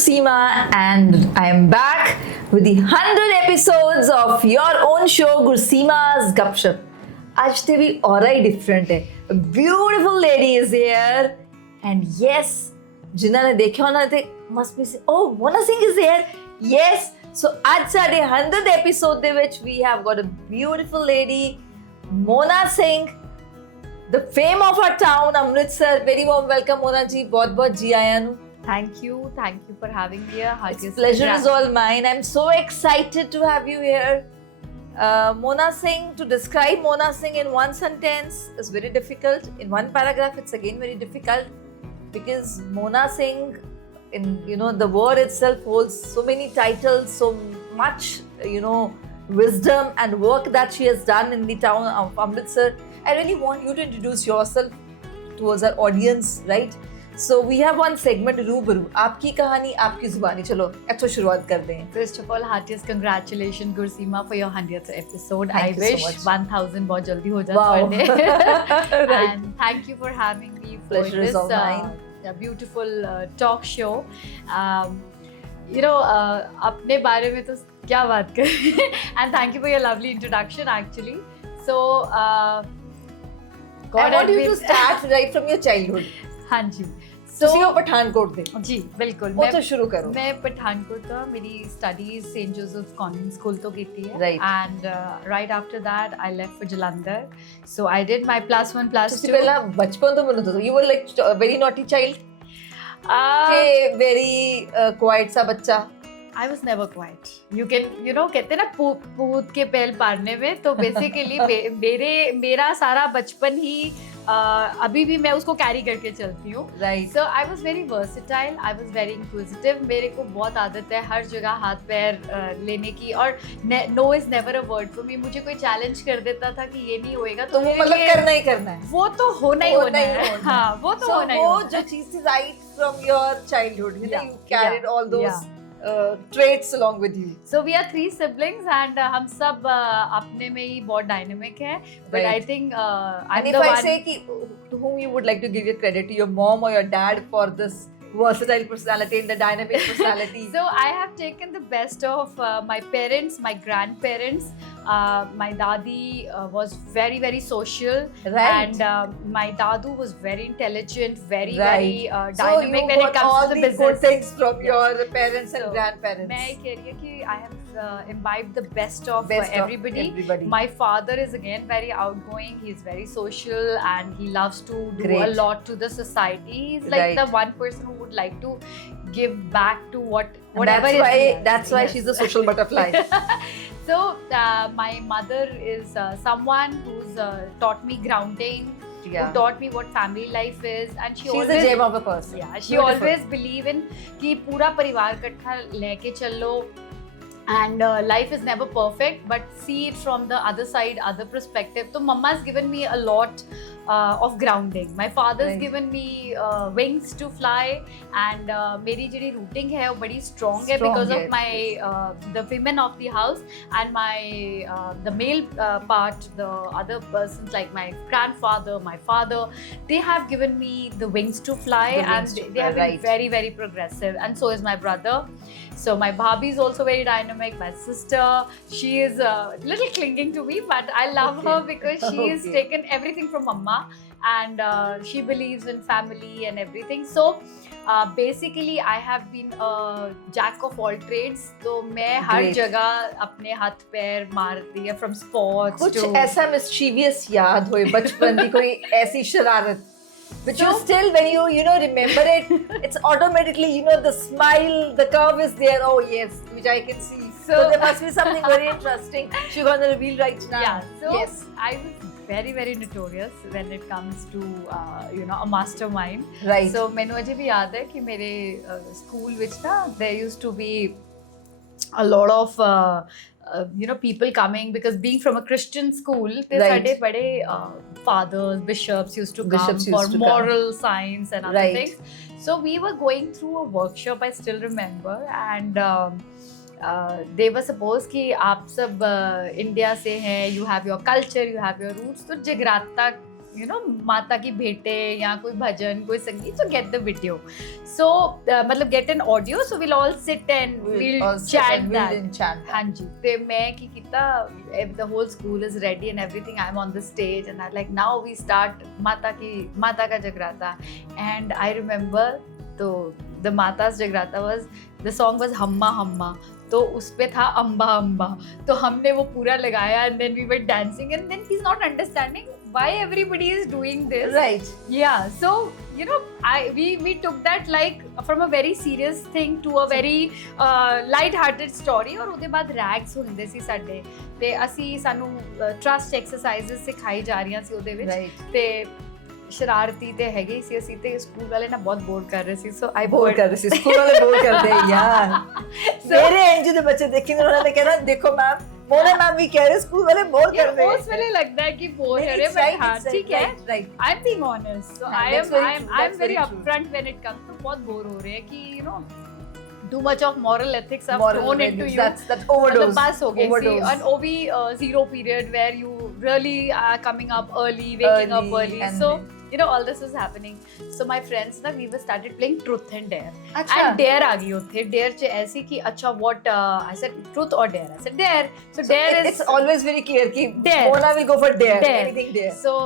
Gursima, and I am back with the 100 episodes of your own show, Gursima's Gupshup. आज तेरी aura ही different है. A beautiful lady is here, and yes, जिन्होंने देखा होना ते must be say, oh, Mona Singh is here. Yes. So आज साढ़े 100th episode ਦੇ ਵਿੱਚ we have got a beautiful lady, Mona Singh, the fame of our town, Amritsar. Very warm welcome, Mona ji. बहुत जी आया नु. Thank you for having me here. It's pleasure is all mine. I'm so excited to have you here. Mona Singh, to describe Mona Singh in one sentence is very difficult. In one paragraph, it's again very difficult because Mona Singh, the word itself holds so many titles, so much, wisdom and work that she has done in the town of Amritsar. I really want you to introduce yourself towards our audience, right? So we have one segment, रूबरू. आपकी कहानी, आपकी जुबानी. चलो, अच्छो शुरुआत कर दें. First of all, heartiest congratulations, Gursima, for your 100th episode. Thank you wish so much. 1000 बहुत जल्दी हो जाए Wow. right. Right. And thank you for having me for Pleasure is this all mine. Beautiful talk show. अपने बारे में तो क्या बात करें. And thank you for your lovely introduction, actually. So, I want you to start right from your childhood. हाँ जी. ਤੁਸੀਂ ਉਹ ਪਠਾਨਕੋਟ ਦੇ. जी बिल्कुल. ਉੱਥੋਂ ਸ਼ੁਰੂ ਕਰੋ. मैं पठानकोट ਤੋਂ ਮੇਰੀ studies Saint Joseph convent school ਤੋਂ ਕੀਤੀ ਹੈ. Right. And right after that I left for Jalandhar. So I did my +1 ਤੁਸੀਂ +2. ਪਹਿਲਾਂ ਬਚਪਨ ਤੋਂ ਮੈਨੂੰ ਦੱਸੋ. You were like a very naughty child. ਕਿ very quiet सा बच्चा. I was never quiet. You can, कहते हैं ना पूत के पैल पारने में, तो बेसिकली मेरा सारा बचपन ही अभी भी मैं उसको कैरी करके चलती हूँ. Right. So I was very versatile. I was very inquisitive. मेरे को बहुत आदत है हर जगह हाथ पैर लेने की, और no is never a word for me. मुझे कोई चैलेंज कर देता था कि ये नहीं होएगा तो वो मतलब करना ही करना है. वो तो होना ही होना है. हाँ, वो तो होना ही वो होना है. जो चीज थी right from your childhood, you carried all those yeah. traits along with you. So we are 3 siblings and हम सब अपने में ही बहुत dynamic है. But Right. I think I'm And the if I one. say कि to whom you would like to give your credit, to your mom or your dad for this versatile personality and the dynamic personality? So I have taken the best of my parents, my grandparents. My dadi was very, very social. Right. And my dadu was very intelligent, very, Right. very So dynamic you when it got comes all to the the business. good things from your parents and So, grandparents. मैं ये कह रही हूँ कि I have imbibed the best of Best of everybody. everybody. My father is again very outgoing. He's very social and he loves to do Great. a lot to the society. He's like Right. the one person who would like to give back to And whatever that's why is there. that's why Yes. she's a social butterfly. So my mother is someone who's taught me grounding, who Yeah. taught me what family life is, and she She's always a gem of a person. yeah, she Beautiful. always believe in कि पूरा परिवार इकट्ठा लेके चलो. And life is never perfect, but see it from the other side, other perspective. So Mama's given me a lot of grounding. My father's Right. given me wings to fly, and मेरी ਜਿਹੜੀ rooting है वो बड़ी strong है Strong because है. of my the women of the house, and my the male part, the other persons like my grandfather, my father, they have given me the wings to fly, The wings and to they have fly, been right. very, very progressive, and so is my brother. So my bhabhi is also very dynamic. My sister, she is a little clinging to me, but I love Okay. her because she has Okay. taken everything from mama, and she believes in family and everything. So basically I have been a jack of all trades. तो मैं हर Great. जगह अपने हाथ पैर मारती है, from sports कुछ to ऐसा mischievous याद होए बचपन की कोई ऐसी शरारत which you So- still when you remember it, it's automatically the smile, the curve is there. Oh yes, which I can see. So there must be something very interesting you're going to reveal right now. Yeah, so Yes. I was very, very notorious when it comes to a mastermind. Right. So ਮੈਨੂੰ ਅਜੇ ਵੀ ਯਾਦ ਹੈ ਕਿ ਮੇਰੇ school ਵਿੱਚ ਨਾ there used to be a lot of people coming, because being from a Christian school, ਤੇ Right. ਸਾਡੇ ਬੜੇ fathers, bishops used to come Bishops used for to come. moral science and other Right. things. So we were going through a workshop, I still remember, and they were supposed कि आप सब India से हैं, you have your culture, you have your roots. तो जगराता माता की भेंटे या कोई भजन कोई संगीत, so get the video. So मतलब get an audio, so we'll all sit and we'll chant that. हाँ जी, ते मैं की किता, the whole school is ready and everything, I'm on the stage and I'm like, now we start माता का जगराता. And I remember तो the Mata's Jagrata was, the song was Hamma Hamma, तो उस पे था अम्बा अम्बा, तो हमने वो पूरा लगाया and then we were dancing and then he's not understanding why everybody is doing this. Right. Yeah, so we took that like from a very serious thing to a very light-hearted story. और ਉਹਦੇ ਬਾਅਦ rags ਹੁੰਦੇ ਸੀ ਸਾਡੇ ਤੇ ਅਸੀਂ ਸਾਨੂੰ trust exercises ਸਿਖਾਈ ਜਾ ਰਹੀਆਂ ਸੀ ਉਹਦੇ ਵਿੱਚ ਤੇ ਸ਼ਰਾਰਤੀ ਤੇ ਹੈਗੇ ਹੀ ਸੀ ਅਸੀਂ ਤੇ ਸਕੂਲ ਵਾਲੇ ਨਾ ਬਹੁਤ ਬੋਰ ਕਰ ਰਹੇ ਸੀ ਸੋ ਆਈ ਬੋਰ ਕਰ ਰਹੇ ਸੀ ਸਕੂਲ ਵਾਲੇ ਬੋਰ ਕਰਦੇ ਯਾਰ ਮੇਰੇ ਇੰਜ ਦੇ ਬੱਚੇ ਦੇਖੇ ਉਹਨਾਂ ਨੇ ਕਹਿਣਾ ਦੇਖੋ ਮੈਮ ਮੋਨਾ ਮੈਮ ਵੀ ਕਹਿ ਰਹੇ ਸਕੂਲ ਵਾਲੇ ਬੋਰ ਕਰਦੇ ਉਸ ਵੇਲੇ ਲੱਗਦਾ ਹੈ ਕਿ ਬੋਰ ਕਰ ਰਹੇ ਬਟ ਹਾਂ ਠੀਕ ਹੈ I am being honest so I am very upfront when it comes to ਬਹੁਤ ਬੋਰ ਹੋ ਰਹੇ ਹੈ ਕਿ too much of moral ethics are thrown into you. That's overdose. Pass ho gayi si, and OV zero period where you really are coming up early, waking up early. So all this is happening. So my friends na we were started playing truth and dare. And dare aa gayi utthe. Dare ch aisi ki acha what I said truth or dare. I said dare. So dare is it's always very clear ki Mona will go for dare. Anything dare. So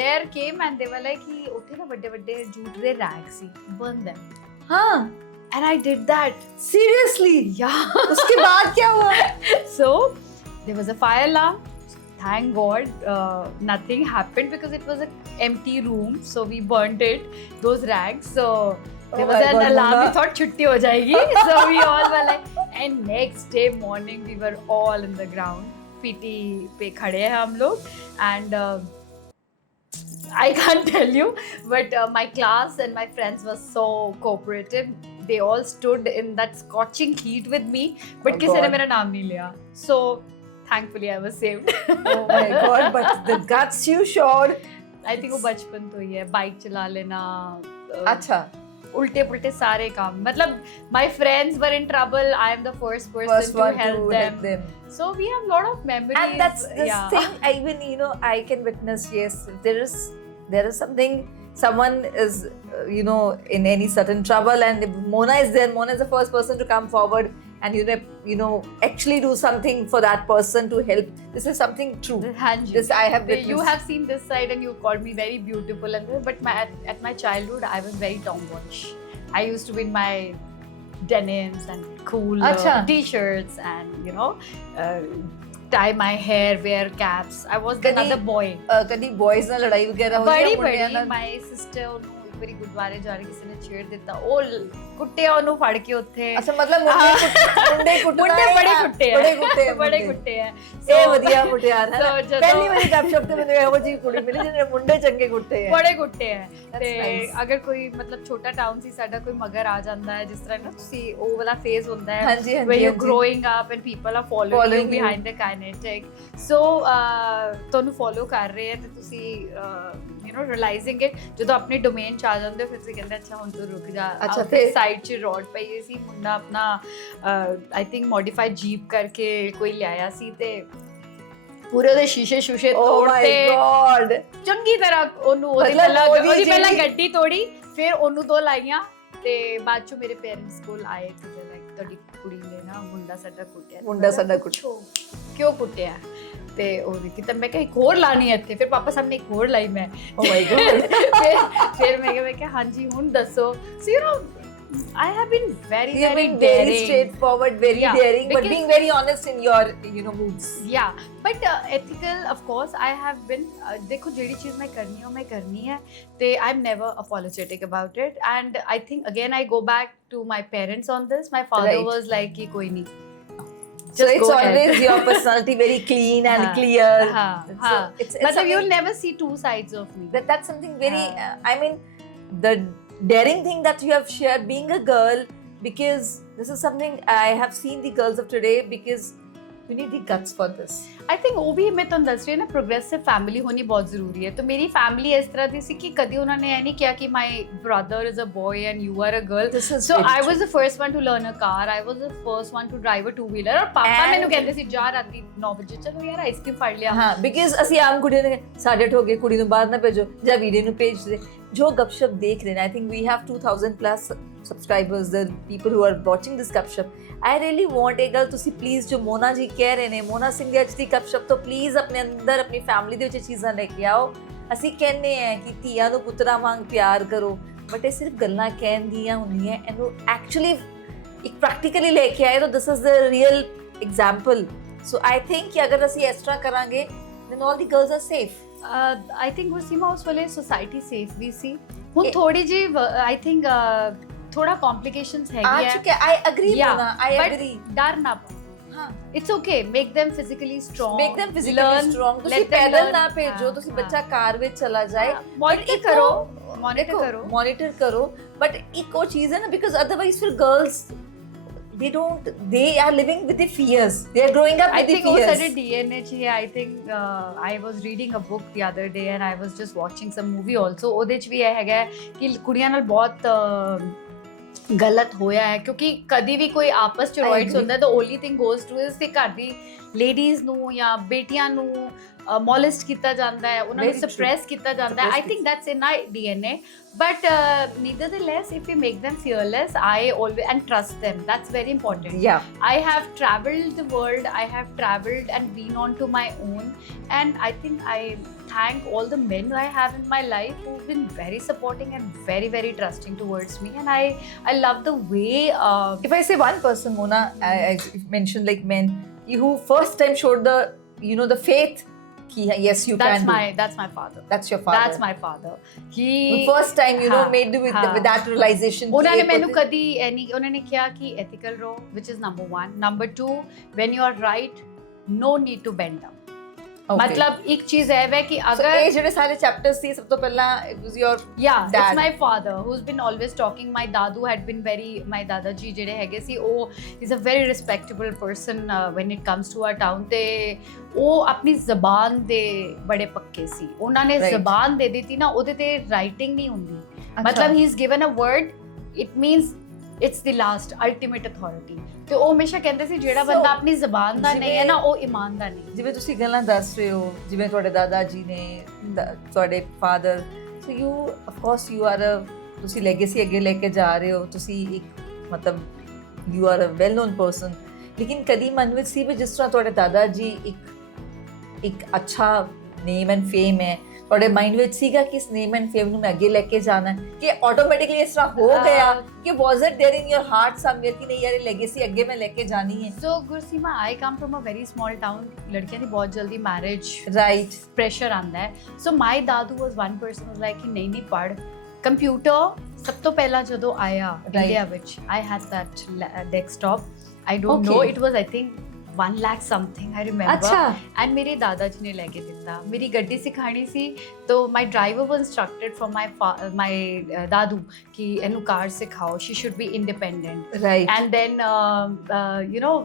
dare came and they were like ki utthe na vadde jhoot de rag si, burn them. हाँ. And I did that. Seriously? Yeah. उसके बाद क्या हुआ? So there was a fire alarm. Thank God, nothing happened because it was an empty room. So we burnt it, those rags. So there was an alarm. We thought chutti ho jayegi. So we all were like, and next day morning we were all in the ground. PT पे खड़े हैं हम लोग and I can't tell you, but my class and my friends were so cooperative. They all stood in that scorching heat with me, but किसी ने मेरा नाम नहीं लिया. So thankfully I was saved. Oh my God! But the guts you showed. I think वो बचपन तो ही है, बाइक चला लेना. अच्छा. उल्टे पुल्टे सारे काम. मतलब my friends were in trouble. I am the first person to help them. So we have a lot of memories. And that's the thing. Even I can witness. Yes, there is something. Someone is in any certain trouble and if Mona is there, Mona is the first person to come forward and actually do something for that person to help. This is something true. This I have witnessed. You have seen this side and you called me very beautiful but at my childhood I was very tomboyish. I used to be in my denims and cool t-shirts and tie my hair, wear caps. I was another boy. कभी boys ਨਾਲ ਲੜਾਈ ਵਗੈਰਾ ਹੋਈ ਹੈ ਮੁੰਡਿਆਂ ਨਾਲ? My sister ਨੂੰ ਇੱਕ ਵਾਰੀ ਗੁਰਦੁਆਰੇ ਜਾ ਰਹੀ ਕਿਸੇ ਨੇ ਛੇੜ ਦਿੱਤਾ, ਉਹ ਕੁੱਟਿਆ ਉਹਨੂੰ ਫੜ ਕੇ ਉੱਥੇ. ਅੱਛਾ ਮਤਲਬ ਮੁੰਡੇ ਬੜੇ ਕੁੱਟੇ ਹੈ. ਇਹ ਵਧੀਆ ਮੁਟਿਆਰ ਹੈ. ਪਹਿਲੀ ਵਾਰੀ ਗੱਪਸ਼ਪ ਤੇ ਮੈਨੂੰ ਇਹੋ ਜਿਹੀ ਕੁੜੀ ਮਿਲੀ ਜਿਹਨੇ ਮੁੰਡੇ ਚੰਗੇ ਕੁੱਟੇ ਹੈ. ਬੜੇ ਕੁੱਟੇ ਹੈ. ਤੇ ਅਗਰ ਕੋਈ ਮਤਲਬ ਛੋਟਾ ਟਾਊਨ ਸੀ ਸਾਡਾ, ਕੋਈ ਮਗਰ ਆ ਜਾਂਦਾ ਹੈ ਜਿਸ ਤਰ੍ਹਾਂ ਨਾ ਤੁਸੀਂ ਉਹ ਵਾਲਾ ਫੇਜ਼ ਹੁੰਦਾ ਹੈ where you're growing up and people are following you behind the kinetic. So ਤੁਹਾਨੂੰ ਫੋਲੋ ਕਰ ਰਹੇ ਹੈ ਤੇ ਤੁਸੀਂ realizing it ਜਦੋਂ ਆਪਣੇ ਡੋਮੇਨ ਚ ਆ ਜਾਂਦੇ ਹੋ ਫਿਰ ਤੁਸੀਂ ਕਹਿੰਦੇ ਅੱਛਾ ਹੁਣ ਤੂੰ ਰੁਕ ਜਾ. ਅੱਛਾ ਫਿਰ ਸਾਈਡ ਚ ਰੋਡ ਪਈ ਸੀ, ਮੁੰਡਾ ਆਪਣਾ ਆਈ ਥਿੰਕ ਮੋਡੀਫਾਈਡ ਜੀਪ ਕਰਕੇ ਕੋਈ ਲਿਆਇਆ ਸੀ ਤੇ ਪੂਰੇ ਉਹਦੇ ਸ਼ੀਸ਼ੇ ਤੋੜਤੇ ਚੰਗੀ ਤਰ੍ਹਾਂ ਉਹਨੂੰ ਉਹਦੀ ਪਹਿਲਾਂ ਗੱਡੀ ਤੋੜੀ ਫਿਰ ਉਹਨੂੰ ਦੋ ਲਾਈਆਂ ਤੇ ਬਾਅਦ ਚੋਂ ਮੇਰੇ ਪੇਰੈਂਟਸ ਕੋਲ ਆਏ ਤੇ ਤੁਹਾਡੀ ਕੁੜੀ ਨੇ ਨਾ ਮੁੰਡਾ ਸਾਡਾ ਕੁੱਟਿਆ. ਕਿਉਂ ਕੁੱਟਿਆ ਤੇ ਉਹ ਕਿਤੇ ਮੈਂ ਕਿਹਾ ਇੱਕ ਹੋਰ ਲਾਣੀ ਹੈ ਇੱਥੇ. ਫਿਰ ਪਾਪਾ ਸਾਹਮਣੇ ਇੱਕ ਹੋਰ ਲਾਈ ਮੈਂ. ਓ ਮਾਈ ਗॉड. ਫਿਰ ਮੈਂ ਕਿਹਾ ਹਾਂਜੀ ਹੁਣ ਦੱਸੋ. ਸੋ I have been very straightforward, very daring, but being very honest in your moves. Yeah, but ethical, of course, I have been. देखो ਜਿਹੜੀ ਚੀਜ਼ ਮੈਂ ਕਰਨੀ ਹੈ ਉਹ ਮੈਂ ਕਰਨੀ ਹੈ ਤੇ I'm never apologetic about it. And I think again I go back to my parents on this. My father was like कि कोई नहीं. So it's always your personality very clean and clear. But you'll never see two sides of me. That's something very. I mean, the daring thing that you have shared, being a girl, because this is something I have seen the girls of today because you need the guts for this. I think ਉਹ ਵੀ ਮੈਂ ਤੁਹਾਨੂੰ ਦੱਸ ਰਹੀ ਹਾਂ ਨਾ progressive family ਹੋਣੀ ਬਹੁਤ ਜ਼ਰੂਰੀ ਹੈ। ਤਾਂ ਮੇਰੀ ਫੈਮਿਲੀ ਇਸ ਤਰ੍ਹਾਂ ਦੀ ਸੀ ਕਿ ਕਦੀ ਉਹਨਾਂ ਨੇ ਇਹ ਨਹੀਂ ਕਿਹਾ ਕਿ my brother is a boy and you are a girl. So I was the first one to learn a car, I was the first one to drive a two wheeler. ਔਰ ਪਾਪਾ ਮੈਨੂੰ ਕਹਿੰਦੇ ਸੀ ਜਾ ਰਾਤੀ 9 ਵਜੇ ਚਲੋ ਯਾਰ ਆਈਸਕ੍ਰੀਮ ਫੜ ਲਿਆ। ਹਾਂ ਬਿਕਾਜ਼ ਅਸੀਂ ਆਮ ਕੁੜੀਆਂ ਨੇ 8:30 ਹੋ ਗਏ, ਕੁੜੀ ਨੂੰ ਬਾਹਰ ਨਾ ਭੇਜੋ ਜਾਂ ਵੀਰੇ ਨੂੰ ਭੇਜ ਦੇ। ਜੋ ਗਪਸ਼ਪ ਦੇਖ ਰਹੇ ਨੇ, I think we have 2000 plus subscribers, the people who are watching this gupshup. I really want ਇਹ ਗੱਲ ਤੁਸੀਂ ਪਲੀਜ਼ ਜੋ ਮੋਨਾ ਜੀ ਕਹਿ ਰਹੇ ਨੇ, ਮੋਨਾ ਸਿੰਘ ਦੀ ਅੱਜ ਦੀ ਗਪਸ਼ਪ ਤੋਂ ਪਲੀਜ਼ ਆਪਣੇ ਅੰਦਰ ਆਪਣੀ ਫੈਮਿਲੀ ਦੇ ਵਿੱਚ ਚੀਜ਼ਾਂ ਲੈ ਕੇ ਆਓ। ਅਸੀਂ ਕਹਿੰਦੇ ਆ ਕਿ ਧੀਆਂ ਨੂੰ ਪੁੱਤਰਾਂ ਵਾਂਗ ਪਿਆਰ ਕਰੋ, ਬਟ ਇਹ ਸਿਰਫ ਗੱਲਾਂ ਕਹਿਣ ਦੀਆਂ ਹੁੰਦੀਆਂ, ਇਹਨੂੰ ਐਕਚੁਅਲੀ ਇੱਕ ਪ੍ਰੈਕਟੀਕਲੀ ਲੈ ਕੇ ਆਏ ਤਾਂ this is the real example. So I think ਕਿ ਅਗਰ ਅਸੀਂ ਇਸ ਤਰ੍ਹਾਂ ਕਰਾਂਗੇ then all the girls are safe. I think ਗੁਰਸੀਮਾ ਉਸ ਵੇਲੇ ਸੋਸਾਇਟੀ ਸੇਫ ਵੀ ਸੀ। ਹੁਣ ਥੋੜੀ ਜੀ ਆਈ ਥਿੰਕ ਥੋੜਾ ਕੰਪਲਿਕੇਸ਼ਨਸ ਹੈਗੀ ਹੈ। ਆ ਚੁੱਕਿਆ, I agree Mona, I agree. ਡਰ ਨਾ ਪਾਓ। ਹਾਂ it's okay, make them physically strong, make them physically strong। ਤੁਸੀਂ ਪੈਦਲ ਨਾ ਭੇਜੋ, ਤੁਸੀਂ ਬੱਚਾ ਕਾਰ ਵਿੱਚ ਚਲਾ ਜਾਏ, ਮੋਨੀਟਰ ਕਰੋ। ਬਟ ਇੱਕ ਉਹ ਚੀਜ਼ ਹੈ ਨਾ, ਬਿਕਾਜ਼ ਅਦਰਵਾਈਜ਼ ਫਿਰ girls they are living with the fears, they are growing up with the fears। I think also DNA chi I think I was reading a book the other day and I was just watching some movie also, ਉਹਦੇ ਚ ਵੀ ਇਹ ਹੈਗਾ ਕਿ ਕੁੜੀਆਂ ਨਾਲ ਬਹੁਤ ਗਲਤ ਹੋਇਆ ਹੈ, ਕਿਉਂਕਿ ਕਦੀ ਵੀ ਕੋਈ ਆਪਸ ਚ ਰॉइड्स ਹੁੰਦਾ ਤਾਂ ਓਨਲੀ ਥਿੰਗ ਗੋਜ਼ ਟੂ ਇਸ ਤੇ ਘਰ ਦੀ ਲੇਡੀਜ਼ ਨੂੰ ਜਾਂ ਬੇਟੀਆਂ ਨੂੰ ਮੋਲਿਸਟ ਕੀਤਾ ਜਾਂਦਾ ਹੈ, ਉਹਨਾਂ ਨੂੰ ਸਪਰੈਸ ਕੀਤਾ ਜਾਂਦਾ ਹੈ। I think that's in our DNA, but nevertheless if we make them fearless, I always and trust them, that's very important। Yeah, I have traveled the world, I have traveled and been on to my own, and I think I thank all the men I have in my life who've been very supporting and very very trusting towards me, and I love the way if I say one person, Mona, I mentioned like men who first time showed the, you know, the faith ki yes you that's can that's my father, that's your father, that's my father। He the first time you know made do with that realization। ਉਹਨਾਂ ਨੇ ਮੈਨੂੰ ਕਦੀ ਨਹੀਂ, ਉਹਨਾਂ ਨੇ ਕਿਹਾ ਕਿ ethical ਰਹੋ, which is number 1, number 2 when you are right no need to bend down। मतलब एक चीज है कि अगर ये ਜਿਹੜੇ ਸਾਰੇ ਚੈਪਟਰਸ ਸੀ, ਸਭ ਤੋਂ ਪਹਿਲਾਂ it was your dad, it's my father who's been always talking। my dadu had been very, my dada ji ਜਿਹੜੇ ਹੈਗੇ ਸੀ ਉਹ is a very respectable person when it comes to our town, ਤੇ ਉਹ ਆਪਣੀ ਜ਼ਬਾਨ ਦੇ ਬੜੇ ਪੱਕੇ ਸੀ। ਉਹਨਾਂ ਨੇ ਜ਼ਬਾਨ ਦੇ ਦਿੱਤੀ ਨਾ, ਉਹਦੇ ਤੇ ਰਾਈਟਿੰਗ ਨਹੀਂ ਹੁੰਦੀ। ਮਤਲਬ he is given a word, it means it's the last ultimate authority। ਤੇ ਉਹ ਹਮੇਸ਼ਾ ਕਹਿੰਦੇ ਸੀ ਜਿਹੜਾ ਬੰਦਾ ਆਪਣੀ ਜ਼ਬਾਨ ਦਾ ਨਹੀਂ ਹੈ ਨਾ ਉਹ ਈਮਾਨ ਦਾ ਨਹੀਂ। ਜਿਵੇਂ ਤੁਸੀਂ ਗੱਲਾਂ ਦੱਸ ਰਹੇ ਹੋ, ਜਿਵੇਂ ਤੁਹਾਡੇ ਦਾਦਾ ਜੀ ਨੇ, ਤੁਹਾਡੇ father, so you of course you are ਤੁਸੀਂ ਲੈਗੇਸੀ ਅੱਗੇ ਲੈ ਕੇ ਜਾ ਰਹੇ ਹੋ, ਤੁਸੀਂ ਇੱਕ ਮਤਲਬ you are a well known person. ਲੇਕਿਨ ਕਦੀ ਮਨ ਵਿੱਚ ਸੀ ਵੀ ਜਿਸ ਤਰ੍ਹਾਂ ਤੁਹਾਡੇ ਦਾਦਾ ਜੀ ਇੱਕ ਅੱਛਾ ਨੇਮ ਐਂਡ ਫੇਮ ਹੈ, ਤੁਹਾਡੇ ਮਾਈਂਡ ਵਿੱਚ ਸੀਗਾ ਕਿ ਇਸ ਨੇਮ ਐਂਡ ਫੇਮ ਨੂੰ ਮੈਂ ਅੱਗੇ ਲੈ ਕੇ ਜਾਣਾ ਹੈ, ਕਿ ਆਟੋਮੈਟਿਕਲੀ ਇਸ ਤਰ੍ਹਾਂ ਹੋ ਗਿਆ ਕਿ was it there in your heart somewhere ਕਿ ਨਹੀਂ ਯਾਰ ਇਹ ਲੈਗੇਸੀ ਅੱਗੇ ਮੈਂ ਲੈ ਕੇ ਜਾਣੀ ਹੈ। So Gursima I come from a very small town, ਲੜਕੀਆਂ ਦੀ ਬਹੁਤ ਜਲਦੀ ਮੈਰਿਜ ਰਾਈਟ ਪ੍ਰੈਸ਼ਰ ਆਉਂਦਾ ਹੈ। So my dadu was one person was like ਕਿ ਨਹੀਂ ਪੜ੍ਹ। ਕੰਪਿਊਟਰ ਸਭ ਤੋਂ ਪਹਿਲਾਂ ਜਦੋਂ ਆਇਆ ਇੰਡੀਆ ਵਿੱਚ, I had that desktop, I don't know, it was I think 1 lakh something I remember। and ਮੇਰੇ ਦਾਦਾ ਜੀ ਨੇ ਲੈ ਕੇ ਦਿੱਤਾ। ਮੇਰੀ ਗੱਡੀ ਸਿਖਾਣੀ ਸੀ तो my driver was instructed from my dadu कि ਇਹਨੂੰ ਕਾਰ ਸਿਖਾਓ, she should be independent, right। and then you know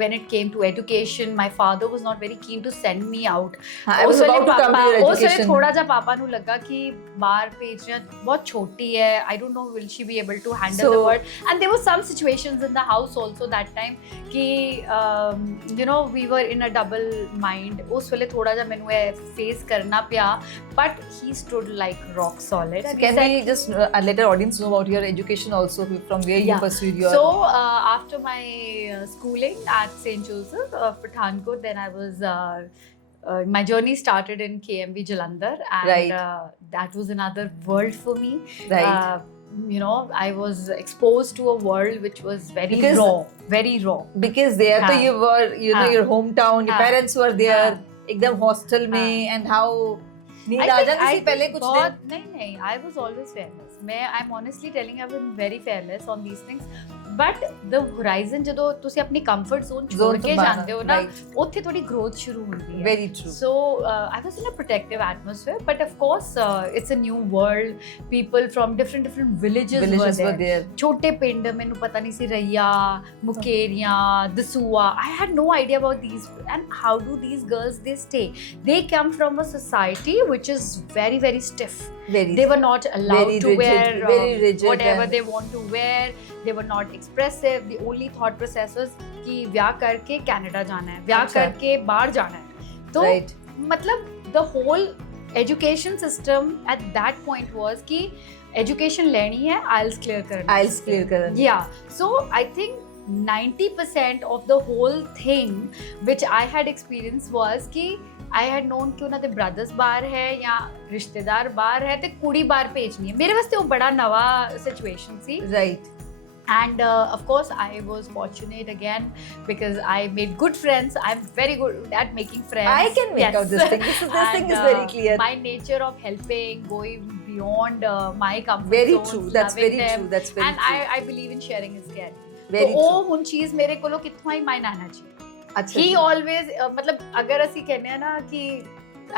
when it came to education my father was not very keen to send me out। I was about to come to your education। ਉਸ ਵੇਲੇ ਥੋੜਾ ਜਿਹਾ ਪਾਪਾ ਨੂੰ ਲੱਗਾ ਕਿ ਬਾਹਰ ਭੇਜਣਾ ਬਹੁਤ ਛੋਟੀ ਹੈ, I don't know will she be able to handle the world, and there were some situations in the house also that time कि you know we were in a double mind। ਉਸ ਵੇਲੇ ਥੋੜਾ ਜਿਹਾ ਮੈਨੂੰ ਇਹ ਫੇਸ ਕਰਨਾ ਪਿਆ, but he stood like rock solid। Can we just let our audience know about your education also, from where you pursued your… So after my schooling at St. Joseph Pathankot, then I was my journey started in KMV Jalandhar, and that was another world for me, right। you know I was exposed to a world which was very raw because there to you were, you know, your hometown, your parents were there ekdam hostel mein, and how नींद आ जाती थी पहले कुछ दिन? नहीं I was always fearless। I'm honestly telling you I've been very fearless on these things, but the horizon ਜਦੋਂ ਤੁਸੀਂ ਆਪਣੀ ਕੰਫਰਟ ਜ਼ੋਨ ਛੋੜ ਕੇ ਜਾਂਦੇ ਹੋ ਨਾ, ਉੱਥੇ ਤੁਹਾਡੀ ਗਰੋਥ ਸ਼ੁਰੂ ਹੁੰਦੀ ਹੈ। Very true. So I was in a protective atmosphere, but of course it's a new world. People from different villages were there. छोटे पिंड, मैंने पता नहीं सी रैया, Mukerian, Dasuya. I had no idea about these. And how do these girls they stay? They come from a society which is very very stiff. They were not allowed to wear whatever they want to wear. They were not expressive. The only thought process was कि ब्याह करके Canada जाना है, ब्याह करके बाहर जाना है। तो मतलब the whole education system at that point was कि education लेनी है, IELTS clear करनी। Yeah, so I think 90% of the whole thing which I had experienced was कि I had known कि उन्होंने brothers बाहर है या रिश्तेदार बाहर है, तो कुड़ी बाहर भेजनी है। मेरे वास्ते वो बड़ा नवा situation C. Right. And of course I was fortunate again because I made good friends. I'm very good at making friends. I can make out this thing. This thing is very clear. My nature of helping, going beyond my comfort very zones, true. That's very them. true. That's very and true. I believe in sharing is caring. Very true. true. ਉਹ ਹੁਣ ਚੀਜ਼ ਮੇਰੇ ਕੋਲੋਂ ਕਿੱਥੋਂ ਆਈ, my nana ji. ਅੱਛਾ। He always मतलब अगर ਅਸੀਂ ਕਹਿੰਦੇ ਆ ਨਾ ਕਿ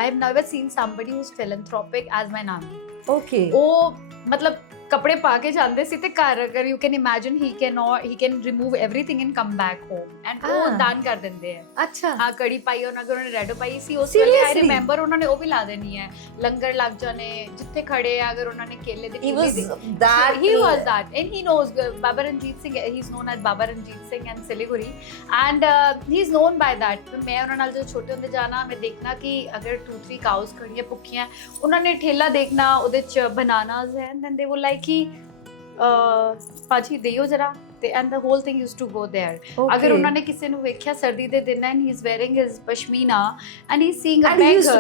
I have never seen somebody who's philanthropic as my nana. Okay. ਉਹ मतलब ਕੱਪੜੇ ਪਾ ਕੇ ਜਾਂਦੇ ਸੀ ਤੇ ਘਰ ਅਗਰ you can imagine he can remove everything and come back home and ਉਹ ਦਾਨ ਕਰ ਦਿੰਦੇ ਆ। ਅੱਛਾ। ਹਾਂ, ਕੜੀ ਪਾਈ ਉਹਨਾਂ ਕੋਲ, ਉਹਨੇ ਰੈਡ ਪਾਈ ਸੀ ਉਸ ਵੇਲੇ, ਆਈ ਰਿਮੈਂਬਰ ਉਹਨਾਂ ਨੇ ਉਹ ਵੀ ਲਾ ਦੇਣੀ ਹੈ, ਲੰਗਰ ਲੱਗ ਜਾਣੇ ਜਿੱਥੇ ਖੜੇ ਆ, ਅਗਰ ਉਹਨਾਂ ਨੇ ਕੇਲੇ ਦੀ he was that and he knows Baba Ranjit Singh, he's known as Baba Ranjit Singh and Siliguri and he's known by that। ਮੈਂ ਉਹਨਾਂ ਨਾਲ ਜਦੋਂ ਛੋਟੇ ਹੁੰਦੇ ਜਾਣਾ, ਮੈਂ ਦੇਖਣਾ ਕਿ ਅਗਰ 2-3 ਕਾਊਸ ਖੜੀਆਂ ਭੁੱਖੀਆਂ, ਉਹਨਾਂ ਨੇ ਠੇਲਾ ਦੇਖਣਾ, ਉਹਦੇ ਚ ਬਨਾਨਾਸ ਹੈ and then they were like कि ਭਾਜੀ ਦਿਓ ਜਰਾ ਤੇ and the whole thing used to go there। ਅਗਰ ਉਹਨਾਂ ਨੇ ਕਿਸੇ ਨੂੰ ਵੇਖਿਆ ਸਰਦੀ ਦੇ ਦਿਨ and he's wearing his pashmina and he's seeing a beggar,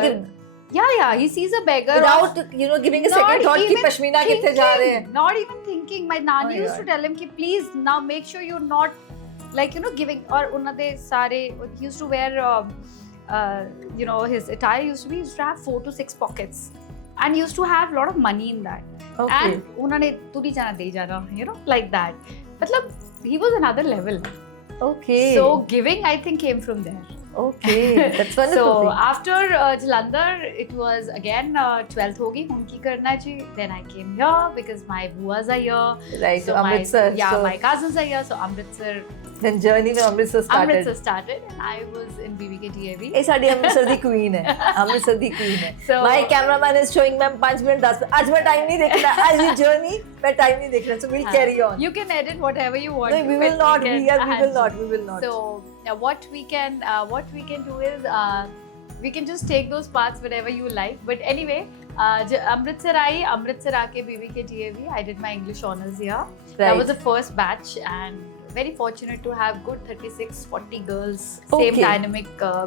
he sees a beggar without giving a second thought कि pashmina किथे जा रहे हैं, not even thinking। my nani used to tell him कि please now make sure you're not like giving। और ਉਹਨਾਂ ਦੇ ਸਾਰੇ he used to wear his attire used to have 4 to 6 pockets and used to have a lot of money in that। and उन्होंने तुरी जाना दे जाना like that। मतलब he was another level। okay, so giving I think came from there। okay, that's wonderful। so after Jalandhar it was again 12th hogi hun ki karna ji, then I came here because my buas are here, right? so Amritsar, my cousins are here, so Amritsar then journey में Amritsar started and I was in BBK DAV। ये साड़ी अमृतसर दी queen है, अमृतसर दी queen है। so my cameraman is showing ma'am 5 minute 10 आज मैं time नहीं देख रहा, आज ये journey मैं टाइम नहीं देख रहा, so we'll carry on। you can edit whatever you want। no, we will not so what we can do is we can just take those parts whenever you like, but anyway Amritsar आके BBK DAV I did my English honors here। that was the first batch and very fortunate to have good 36-40 girls, same dynamic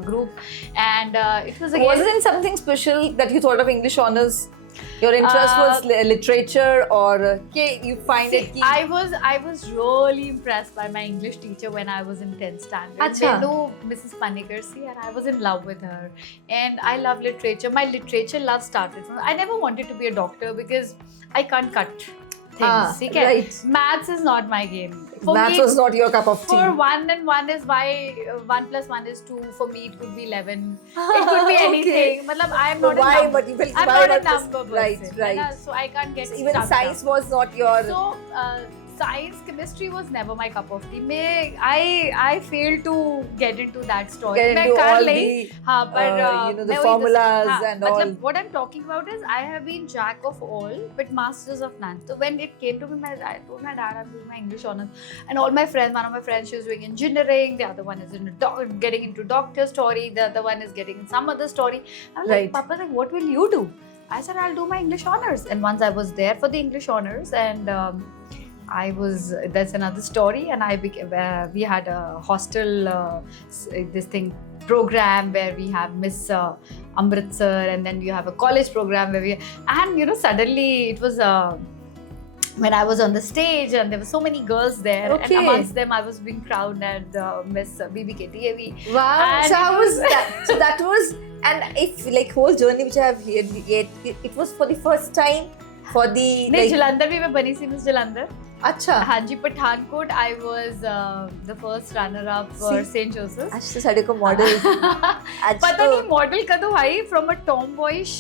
group and it was again, wasn't something special that you thought of English honors? Your interest was literature or you find it I was really impressed by my English teacher when I was in 10th standard। Benu Mrs. Panikar si and I was in love with her and I love literature। my literature love started from, I never wanted to be a doctor because I can't cut things, okay? right। Maths is not my game। Maths was not your cup of tea। For 1 and 1 is why 1 plus 1 is 2, for me it could be 11, it could be anything। matlab I am not why, a number, but you will I'm not a number person, right so I can't get even science up। was not your so science, chemistry was never my cup of tea। I failed to get into that story। get into all the but the formulas and all। what I'm talking about is I have been jack of all but masters of none। so when it came to me, I told my dad I'm doing my English honors and all my friends, one of my friends she was doing engineering, the other one is getting into doctor story, the other one is getting some other story। I'm like, Papa, like, what will you do? I said I'll do my English honors and once I was there for the English honors and that's another story and we had a hostel this thing program where we have Miss Amritsar and then you have a college program where and suddenly it was when I was on the stage and there were so many girls there and amongst them I was being crowned as Miss BBK DAV। wow, and so how was that? So that was, and if like whole journey which I have heard, it was for the first time for the नहीं, Jalandhar भी मैं बनी सी Miss Jalandhar। अच्छा हाँ जी, Pathankot I was the first runner up for See? St. Joseph's. आज तो साढ़े को मॉडल आज पता तो नहीं मॉडल कਦੋਂ आई, from a tomboyish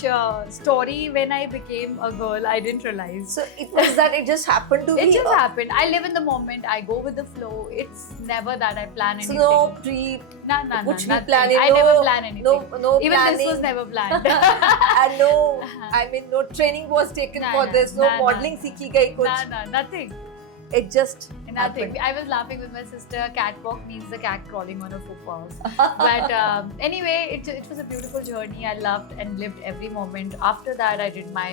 story when I became a girl. I didn't realize. so it was that it just happened to It be just happened. I live in the moment. I go with the flow. It's never that I plan so anything. no pre No, कुछ भी nothing. planning, I never no- plan anything. no Even planning. this was never planned. and no I mean no training was taken Nah, for nah, this, no nah, modeling nah. सीखी गई कुछ, No, nothing. it just Nothing. happened. I was laughing with my sister. Catwalk means the cat crawling on her footpaths. But anyway, it was a beautiful journey. I loved and lived every moment. After that, I did my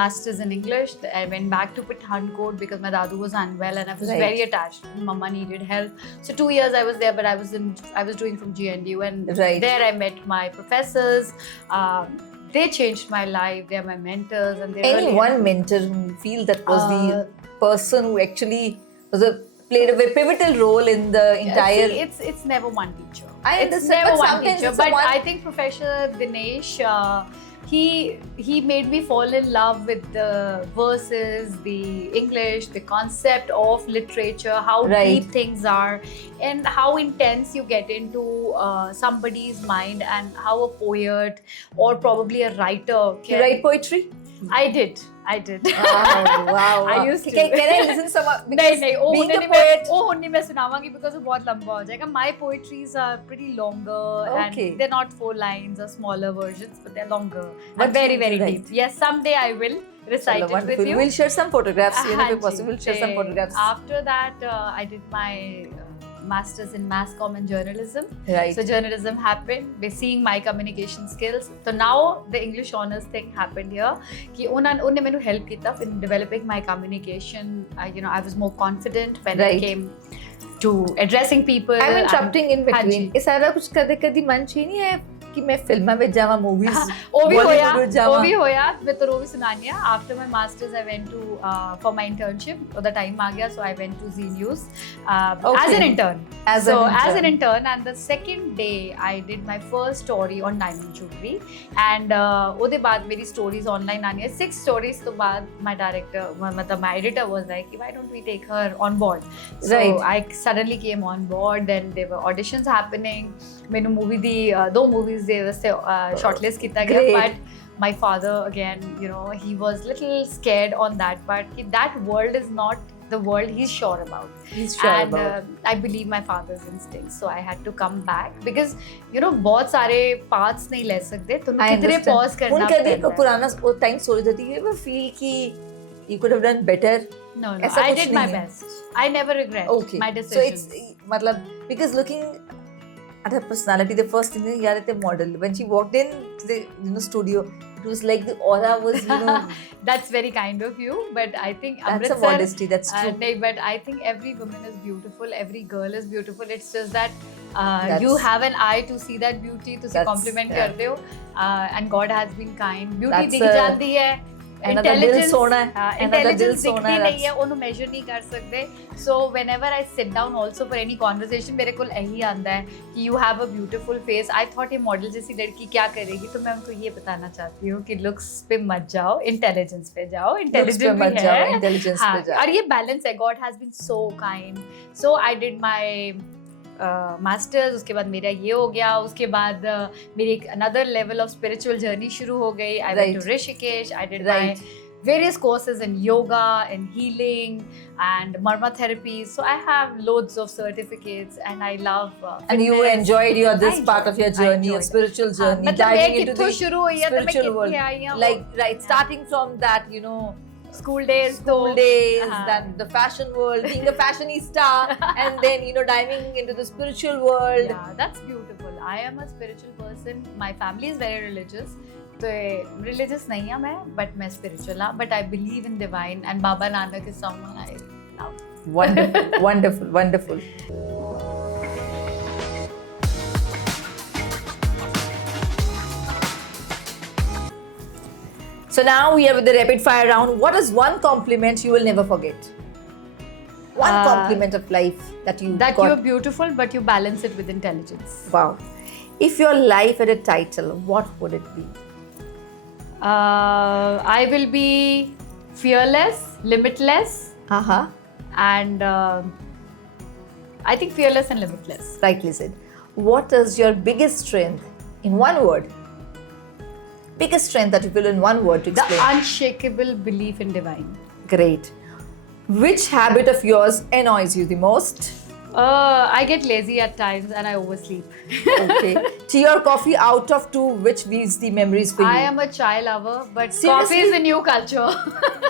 masters in English. I went back to Pathankot because my dadu was unwell and I was Right. very attached. Mama needed help. So 2 years I was there, but I was doing from GNU, and Right. there I met my professors. They changed my life. They are my mentors, and they Any really one mentor who you feel that was Uh, the person who actually played a very pivotal role in the entire. See, it's never one teacher. I It's understand, never but one sometimes teacher. it's a But one- I think Professor Dinesh, he made me fall in love with the verses, the English, the concept of literature, how Right. deep things are, and how intense you get into somebody's mind, and how a poet or probably a writer You can. write poetry? I did. Wow. I used to. Can I listen some? नहीं नहीं वो being हुन्ने a नहीं मैं poet. वो हुन्ने मैं सुनावांगी because वो बहुत लंबा हो जाएगा. My poetries are pretty longer Okay. and they're not 4 lines or smaller versions, but they're longer But and very you very write. deep. Yes, someday I will recite Chalo, it with wonderful. you. We'll share some photographs. You know, हाँ if ji, possible, share some ते photographs. After that, I did my masters in mass comm and journalism. Right. So journalism happened. We're seeing my communication skills. So now the English honors thing happened here. कि उन्होंने मेनू help किया in developing my communication. I was more confident when Right. it came to addressing people. I'm interrupting in हाँ between. जी. इस सारा कुछ कदी मन ची नहीं है कि मैं फिल्मां ਵਿੱਚ ਜਾਵਾਂ movies ਉਹ ਵੀ ਹੋਇਆ Bollywood ਵਿੱਚ ਜਾਵਾਂ। ਉਹ ਵੀ ਹੋਇਆ ਮੈਂ ਤਾਂ ਉਹ ਵੀ ਸੁਣਾਨੀ ਆ after my masters I went to for my internship ਉਹਦਾ time ਆ ਗਿਆ so I went to Z News as an intern As as an intern and the second day I did my first story on diamond jewelry and ਉਹਦੇ ਬਾਅਦ ਮੇਰੀ stories online ਆਣੀਆਂ 6 stories ਤੋਂ ਬਾਅਦ my director ਮਤਲਬ my editor was like why don't we take her on board so Right. I suddenly came on board then there were auditions happening ਮੈਨੂੰ movie ਦੀ 2 movies ਦੇ ਵਾਸਤੇ shortlist ਕੀਤਾ ਗਿਆ Great. but my father again he was little scared on that part that world is not the world he's sure about He's sure and about. I believe my father's instincts so I had to come back because बहुत सारे paths नहीं ले सकते तुम I कितने understand. pause करना ਹੁਣ कभी पड़ता है पुराना वो टाइम सोच जाती है वो फील कि you could have done better. no ऐसा I कुछ did my नहीं है। best I never regret Okay. my So decisions it's मतलब because looking at her personality, the first thing is yaar it's a model. When she walked in to the studio, it was like the aura was that's very kind of you but I think that's a Amritsar modesty. That's true. नहीं, but I think every woman is beautiful, every girl is beautiful. It's just that That's- you have an eye to see that beauty, to see That's- compliment yeah. करते हो, and God has been kind. Beauty That's दिख a- जाती है. Another दिल Intelligence, सोना है. Another दिल intelligence सोना दिखती है, नहीं है, that's- ਉਹਨੂੰ measure नहीं कर सकते. So whenever I sit down also for any conversation, मेरे को यही आता है कि you have a beautiful face. I thought ये model जैसी लड़की क्या करेगी, तो मैं उनको ये बताना चाहती हूँ कि looks पे मत जाओ, intelligence पे जाओ, Looks पे intelligent मत भी जाओ, है. intelligence हाँ, पे जाओ. और ये बैलेंस है. God has been so kind. So I did my masters उसके बाद मेरा ये हो गया उसके बाद मेरी एक another level of spiritual journey शुरू हो गई I went Right. To Rishikesh I did my Right. various courses in yoga and healing and marma therapy so I have loads of certificates and I love And you fitness. enjoyed this I part of your enjoyed- I journey, your enjoyed. spiritual हाँ, journey, मतलब मैं diving into कित्थों the शुरू हुई है तो मैं spiritual world. कितनी आई हूँ Like right, starting from that, school days school days, हाँ. then the fashion world, being a fashionista, and then diving into the spiritual world. Yeah, that's beautiful. I am a spiritual person. My family is very religious. तो religious नहीं है मैं, but मैं spiritual हाँ. But I believe in divine and Baba Nanak is someone I love. Wonderful, wonderful, wonderful. So now we are with the rapid fire round. What is one compliment you will never forget? One compliment of life that you That got. you're beautiful, but you balance it with intelligence. Wow. If your life had a title, what would it be? I will be fearless, limitless, Uh-huh. and I think fearless and limitless. Rightly said. What is your biggest strength in one word? Biggest strength that you feel in one word to The explain. unshakable belief in divine. Great. Which habit of yours annoys you the most? I get lazy at times and I oversleep. Okay. Tea or coffee out of two, which leaves the memories for you? I am a chai lover, but Seriously? coffee is a new culture.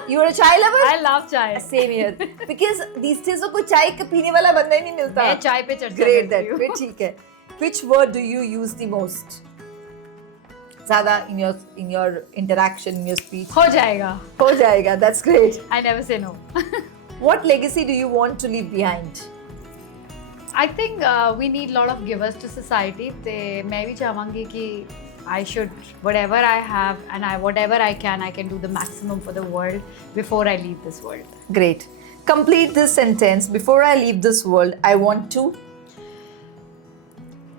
You are a chai lover? I love chai. Same here. Because these days तो कोई चाय का पीने वाला बंदा ही नहीं मिलता. मैं चाय पे चर्चा Great करती that. हूँ. फिर ठीक है. Which word do you use the most? ज़्यादा in your interaction, in your speech. हो जाएगा. हो जाएगा. That's great. I never say no. What legacy do you want to leave behind? I think we need a lot of givers to society. ते मैं भी चाहूँगी कि I should whatever I have and whatever I can do the maximum for the world before I leave this world. Great. Complete this sentence. Before I leave this world, I want to.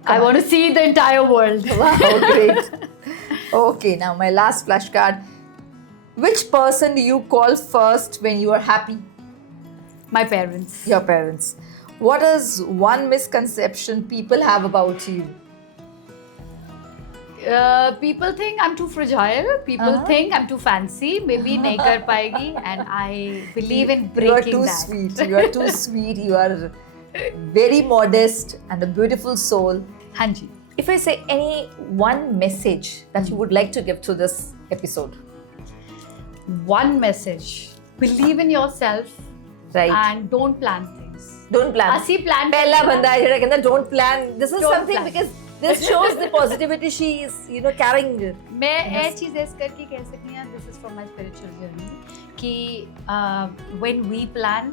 I want to see the entire world. Wow, great. Okay, now my last flashcard. Which person do you call first when you are happy? My parents. Your parents. What is one misconception people have about you? People think I'm too fragile. People think I'm too fancy. Maybe नहीं कर पाएगी. And I believe in breaking that. You are too sweet. You are too sweet. You are very modest and a beautiful soul. हाँ जी. If I say any one message that you would like to give to this episode, One message. Believe in yourself right? and don't plan things. Don't plan. ਅਸੀਂ plan पहला करते हैं बंदा है ਜਿਹੜਾ ਕਹਿੰਦਾ don't plan. This is Don't something plan. because this shows the positivity she is, carrying. मैं ये चीज़ इस करके कह सकती हूँ. This is from my spiritual journey. कि when we plan,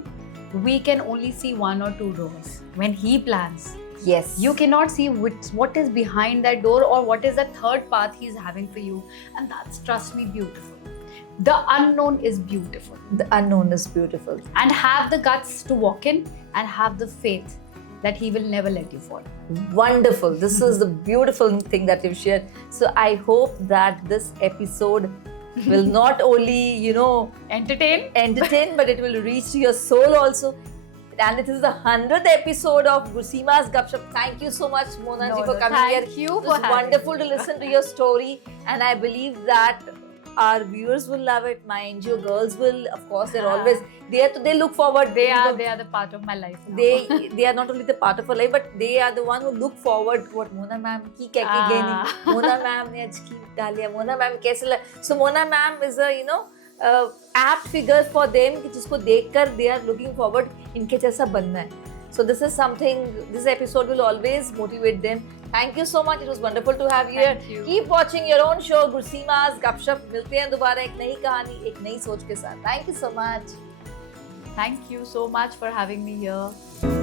we can only see one or two doors. When he plans, Yes. you cannot see what is behind that door or what is the third path he's having for you, and that's, trust me, beautiful. The unknown is beautiful, The unknown is beautiful. and have the guts to walk in and have the faith that he will never let you fall. Wonderful. This is the beautiful thing that you've shared. So I hope that this episode will not only, Entertain. entertain, but it will reach to your soul also. And this is the 100th episode of Gusima's Gupshup. Thank you so much, Mona ji, for coming here. Thank you It for was having wonderful me. to listen to your story, and I believe that our viewers will love it. My NGO girls will, of course. They're always they look forward. They are the part of my life now. They are not only the part of our life, but they are the one who look forward to what Mona ma'am की कह के गई नहीं. Mona ma'am ने आज की डालिया. Mona ma'am कैसे लगा? So Mona ma'am is a apt figure for them कि जिसको देखकर they are looking forward इनके जैसा बनना है. So this is something. This episode will always motivate them. Thank you so much. It was wonderful to have you Thank here. you. Keep watching your own show Gusima's Gupshup. मिलते हैं दोबारा एक नई कहानी, एक नई सोच के साथ. Thank you so much. Thank you so much for having me here.